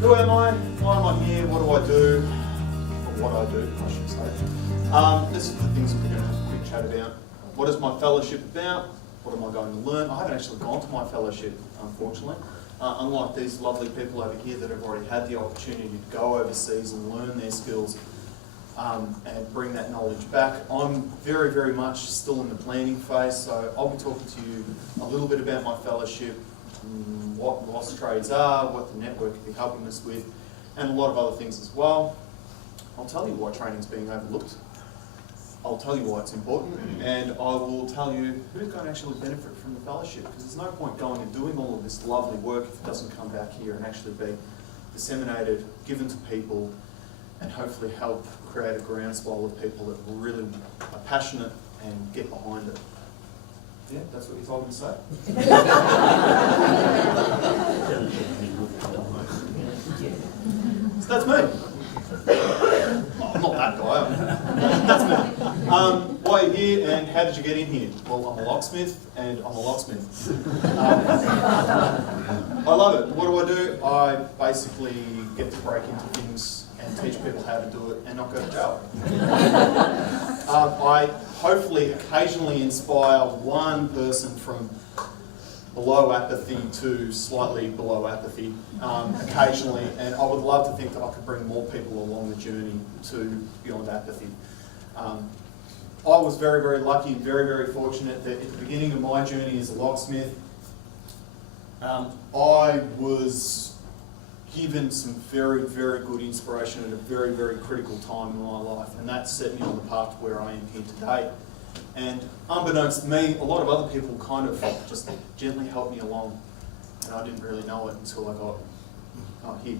Who am I? Why am I here? What do I do? Or what I do, I should say. This is the things that we're going to have a quick chat about. What is my fellowship about? What am I going to learn? I haven't actually gone to my fellowship, unfortunately. Unlike these lovely people over here that have already had the opportunity to go overseas and learn their skills and bring that knowledge back. I'm very, very much still in the planning phase, so I'll be talking to you a little bit about my fellowship, what lost trades are, what the network will be helping us with, and a lot of other things as well. I'll tell you why training's being overlooked. I'll tell you why it's important, and I will tell you who's going to actually benefit from the fellowship, because there's no point going and doing all of this lovely work if it doesn't come back here and actually be disseminated, given to people, and hopefully help create a groundswell of people that really are passionate and get behind it. Yeah, that's what you told me to say. So that's me. Oh, I'm not that guy. That's me. Why are you here and how did you get in here? Well, I'm a locksmith and I'm a locksmith. I love it. What do? I basically get to break into things and teach people how to do it and not go to jail. I hopefully occasionally inspire one person from below apathy to slightly below apathy occasionally, and I would love to think that I could bring more people along the journey to beyond apathy. I was very, very lucky and very, very fortunate that at the beginning of my journey as a locksmith, I was given some very, very good inspiration at a very, very critical time in my life, and that set me on the path to where I am here today. And unbeknownst to me, a lot of other people kind of just gently helped me along, and I didn't really know it until I got here.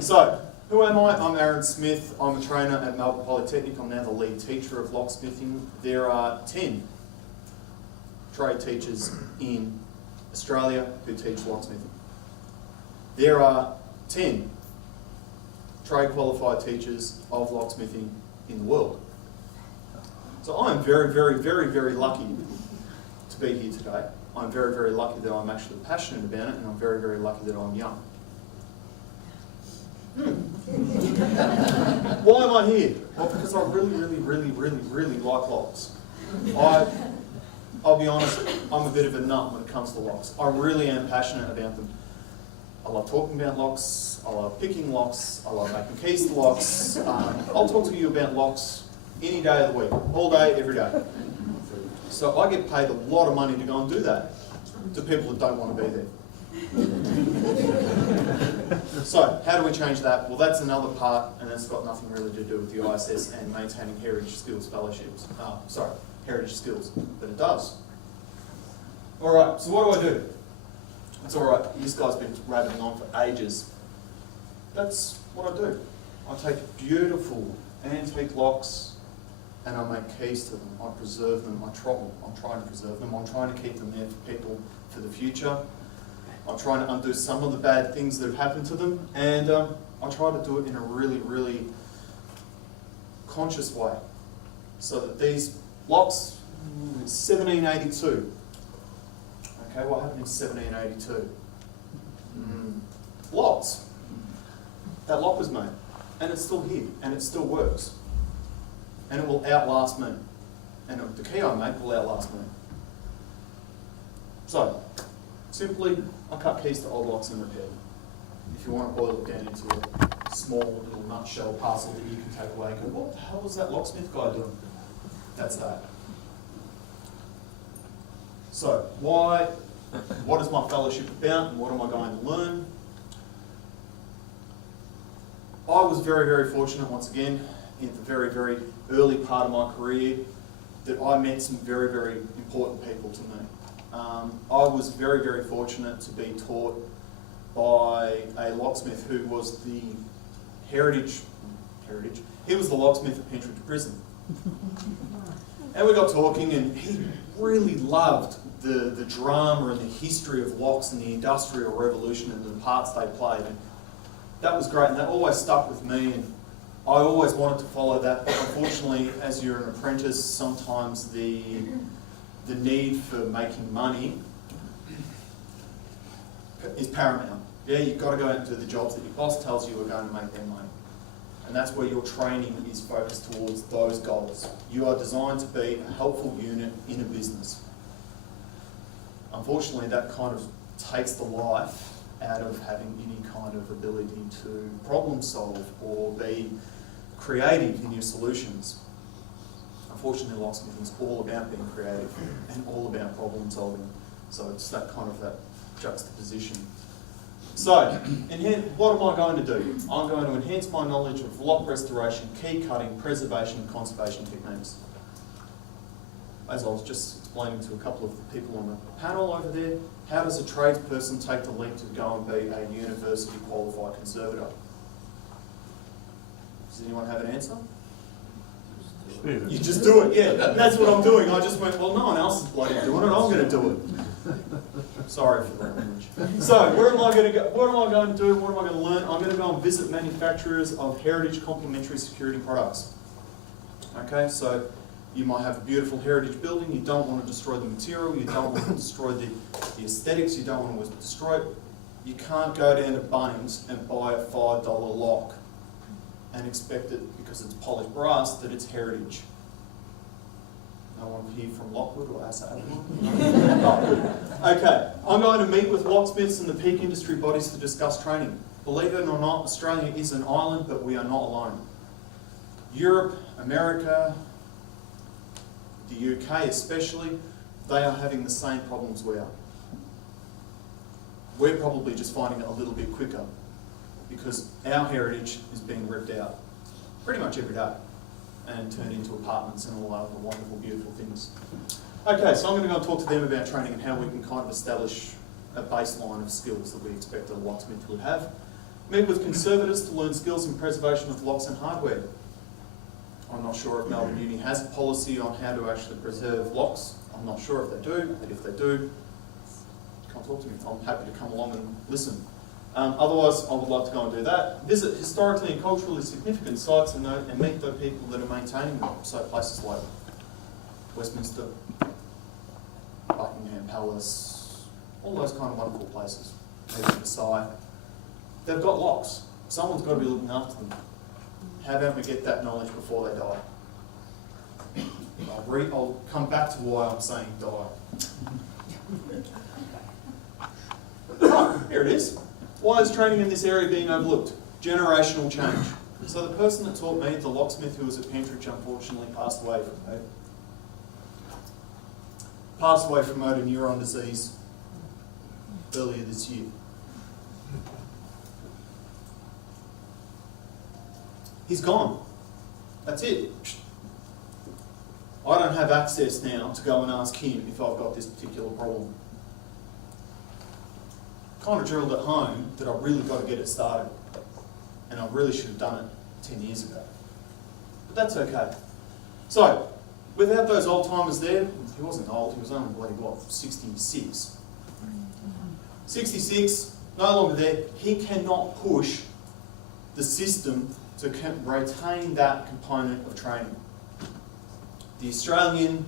So, who am I? I'm Aaron Smith. I'm a trainer at Melbourne Polytechnic. I'm now the lead teacher of locksmithing. There are 10 trade teachers in Australia who teach locksmithing. There are 10 trade qualified teachers of locksmithing in the world. So I am very, very, very, very lucky to be here today. I'm very, very lucky that I'm actually passionate about it, and I'm very, very lucky that I'm young. Why am I here? Well, because I really, really, really, really, really like locks. I'll be honest, I'm a bit of a nut when it comes to locks. I really am passionate about them. I love talking about locks, I love picking locks, I love making keys to locks. I'll talk to you about locks any day of the week, all day, every day. So I get paid a lot of money to go and do that to people that don't want to be there. So how do we change that? Well, that's another part, and it's got nothing really to do with the ISS and maintaining heritage skills fellowships. Heritage skills, but it does. All right, so what do? It's all right, this guy's been rabbiting on for ages. That's what I do. I take beautiful antique locks and I make keys to them. I preserve them. I'm trying to preserve them. I'm trying to keep them there for people for the future. I'm trying to undo some of the bad things that have happened to them, and I try to do it in a really, really conscious way. So that these locks, 1782. Okay, what happened in 1782? Locks. That lock was made, and it's still here, and it still works. And it will outlast me. And the key I make will outlast me. So, simply, I cut keys to old locks and repair them. If you want to boil it down into a small little nutshell parcel that you can take away and go, what the hell was that locksmith guy doing? That's that. So, what is my fellowship about and what am I going to learn? I was very, very fortunate once again in the very, very early part of my career that I met some very, very important people to me. I was very, very fortunate to be taught by a locksmith who was the he was the locksmith at Pentridge Prison. And we got talking, and he really loved the drama and the history of locks and the Industrial Revolution and the parts they played. And that was great, and that always stuck with me, and I always wanted to follow that. But unfortunately, as you're an apprentice, sometimes the need for making money is paramount. Yeah, you've got to go out and do the jobs that your boss tells you are going to make them money. And that's where your training is focused towards those goals. You are designed to be a helpful unit in a business. Unfortunately, that kind of takes the life out of having any kind of ability to problem solve or be creative in your solutions. Unfortunately, locksmithing is all about being creative and all about problem solving. So it's that kind of that juxtaposition. So, what am I going to do? I'm going to enhance my knowledge of lock restoration, key cutting, preservation and conservation techniques. As I was just explaining to a couple of the people on the panel over there, how does a tradesperson take the leap to go and be a university qualified conservator? Does anyone have an answer? You just do it, yeah. That's what I'm doing. I just went, well, no one else is bloody doing it, I'm going to do it. Sorry for that language. So, where am I going to go? What am I going to do? What am I going to learn? I'm going to go and visit manufacturers of heritage complementary security products. Okay, so you might have a beautiful heritage building, you don't want to destroy the material, you don't want to destroy the aesthetics, you don't want to destroy it. You can't go down to Bunnings and buy a $5 lock and expect it, because it's polished brass, that it's heritage. No one here from Lockwood or Asa? Okay, I'm going to meet with locksmiths and the peak industry bodies to discuss training. Believe it or not, Australia is an island, but we are not alone. Europe, America, the UK especially, they are having the same problems we are. We're probably just finding it a little bit quicker because our heritage is being ripped out pretty much every day and turned into apartments and all other wonderful, beautiful things. Okay, so I'm going to go and talk to them about training and how we can kind of establish a baseline of skills that we expect a locksmith would have. Meet with conservators to learn skills in preservation of locks and hardware. I'm not sure if Melbourne Uni has a policy on how to actually preserve locks. I'm not sure if they do, but if they do, come talk to me. I'm happy to come along and listen. Otherwise, I would like to go and do that. Visit historically and culturally significant sites and meet the people that are maintaining them. So places like Westminster, Buckingham Palace, all those kind of wonderful places. Maybe Versailles. They've got locks. Someone's got to be looking after them. How about we get that knowledge before they die? I'll come back to why I'm saying die. Here it is. Why is training in this area being overlooked? Generational change. So the person that taught me, the locksmith who was at Pentridge, unfortunately passed away from motor neuron disease earlier this year. He's gone. That's it. I don't have access now to go and ask him if I've got this particular problem. Kind of drilled at home that I've really got to get it started. And I really should have done it 10 years ago. But that's okay. So, without those old timers there, he wasn't old, he was only bloody what, 66. 66, no longer there, he cannot push the system to retain that component of training. The Australian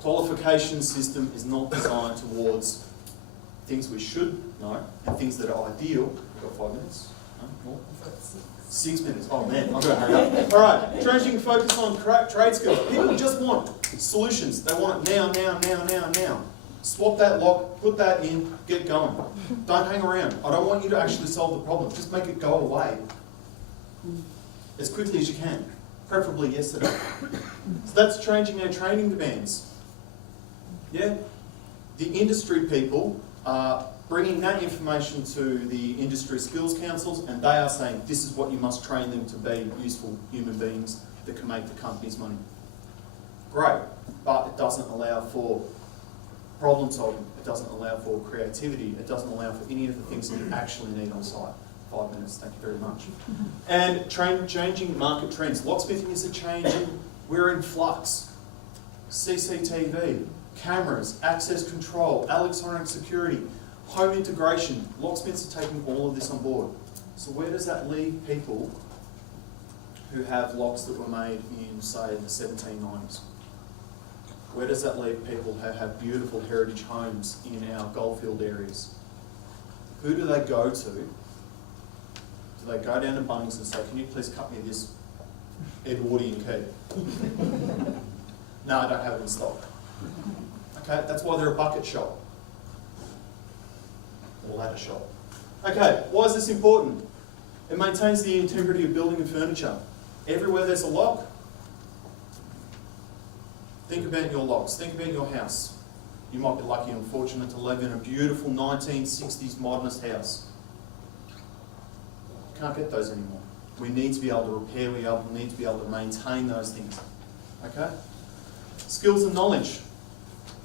qualification system is not designed towards things we should know and things that are ideal. We've got 5 minutes? No? More? 6 minutes. Oh man, I've got to hurry up. All right, training focus on trade skills. People just want solutions. They want it now, now, now, now, now. Swap that lock, put that in, get going. Don't hang around. I don't want you to actually solve the problem. Just make it go away as quickly as you can, preferably yesterday. So that's changing our training demands. Yeah? The industry people are bringing that information to the industry skills councils, and they are saying this is what you must train them to be useful human beings that can make the companies money. Great, but it doesn't allow for problem solving, it doesn't allow for creativity, it doesn't allow for any of the things that you actually need on site. 5 minutes, thank you very much. And changing market trends. Locksmithing is a changing, we're in flux. CCTV, cameras, access control, electronic security, home integration. Locksmiths are taking all of this on board. So where does that leave people who have locks that were made in, say, the 1790s? Where does that leave people who have beautiful heritage homes in our goldfield areas? who do they go to? Do they go down to Bunnings and say, can you please cut me this Edwardian key? No, I don't have it in stock. Okay, that's why they're a bucket shop. Or ladder shop. Okay, why is this important? It maintains the integrity of building and furniture. Everywhere there's a lock, think about your locks, think about your house. You might be lucky and fortunate to live in a beautiful 1960s modernist house. Can't get those anymore. We need to be able to repair, we need to be able to maintain those things. Okay? Skills and knowledge.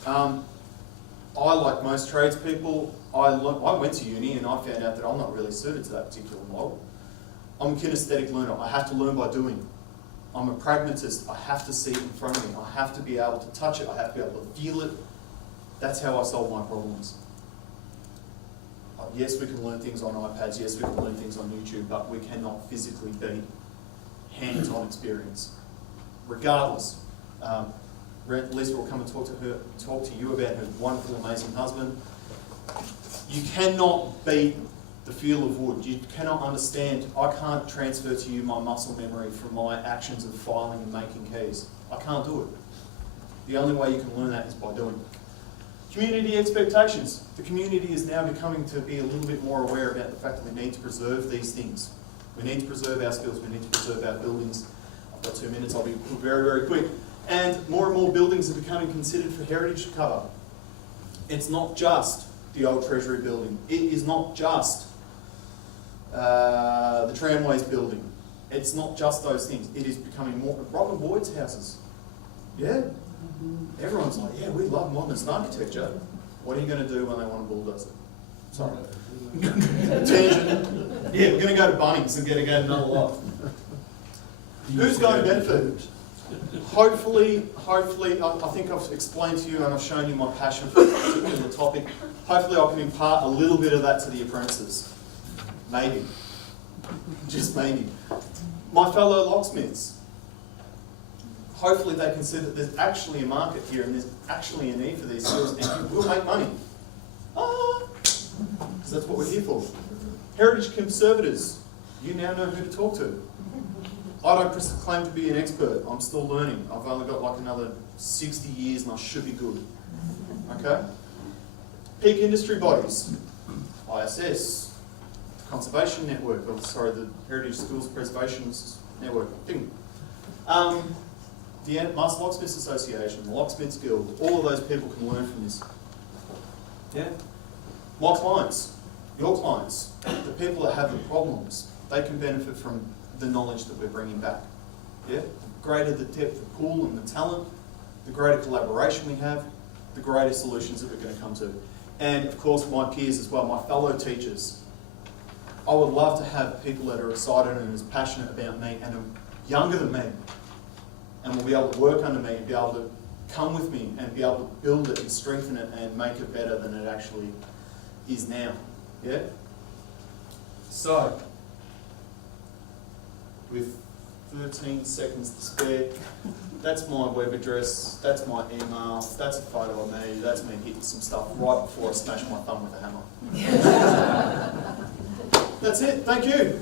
I, like most tradespeople, I went to uni and I found out that I'm not really suited to that particular model. I'm a kinesthetic learner. I have to learn by doing. I'm a pragmatist. I have to see it in front of me. I have to be able to touch it. I have to be able to feel it. That's how I solve my problems. Yes, we can learn things on iPads. Yes, we can learn things on YouTube, but we cannot physically beat hands-on experience. Regardless, Lisa will come and talk to you about her wonderful, amazing husband. You cannot beat the feel of wood. You cannot understand. I can't transfer to you my muscle memory from my actions of filing and making keys. I can't do it. The only way you can learn that is by doing it. Community expectations. The community is now becoming to be a little bit more aware about the fact that we need to preserve these things. We need to preserve our skills. We need to preserve our buildings. I've got 2 minutes. I'll be very, very quick. And more buildings are becoming considered for heritage cover. It's not just the old Treasury building. It is not just the tramways building. It's not just those things. It is becoming more. Robin Boyd's houses. Yeah? Everyone's like, yeah, we love modernist architecture. What are you going to do when they want to bulldoze it? Sorry. Tangent. Yeah, we're going to go to Bunnings and get another lot. Who's going to benefit? Hopefully, I think I've explained to you and I've shown you my passion for this particular topic. Hopefully I can impart a little bit of that to the apprentices. Maybe. Just maybe. My fellow locksmiths. Hopefully they can see that there's actually a market here and there's actually a need for these skills and you will make money. Because that's what we're here for. Heritage conservators. You now know who to talk to. I don't claim to be an expert. I'm still learning. I've only got like another 60 years and I should be good. Okay? Peak industry bodies. ISS. Conservation Network. Oh, sorry, the Heritage Schools Preservation Network thing. The Master Locksmiths Association, the Locksmiths Guild. All of those people can learn from this. Yeah? My clients, your clients, the people that have the problems, they can benefit from the knowledge that we're bringing back. Yeah? The greater the depth of pool and the talent, the greater collaboration we have, the greater solutions that we're going to come to. And of course my peers as well, my fellow teachers. I would love to have people that are excited and as passionate about me and are younger than me and will be able to work under me and be able to come with me and be able to build it and strengthen it and make it better than it actually is now. Yeah? So, with 13 seconds to spare, that's my web address, that's my email, that's a photo of me, that's me hitting some stuff right before I smash my thumb with a hammer. That's it, thank you.